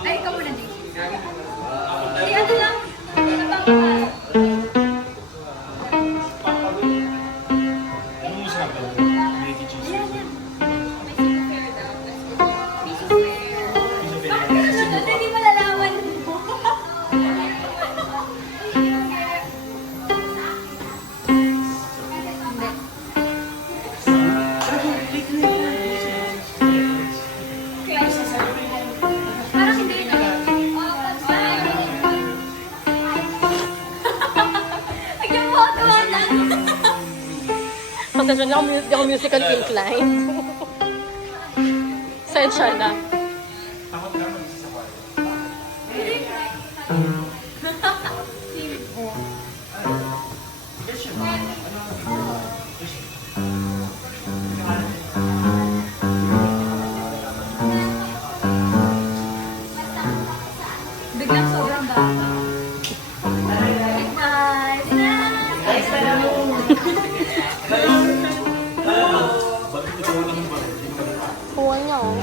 Ay, ikaw muna din. Ay, ano lang. Ano bang Anong usapan? Lady cheese. yan, yan. Bakit ka nanonood? Hindi malalaman mo. Parang hindi na. Nagkapotohan na. Pasensya na hindi ako musical inclined. Sensya na. Takot na mag-isa sa Biglang sobrang baba. Kuha niya oh.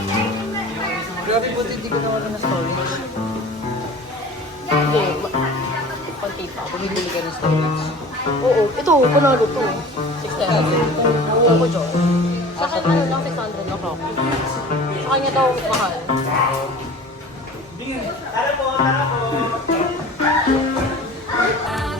Grabe po, hindi ko nawalan na storage. Hindi. Konti pa. Bumibili ka ng storage. Oo. Ito, panalo to. 600. Oo ko dyan. Sa akin ano lang, 600 na clock. Sa kanya daw mahal. Ah,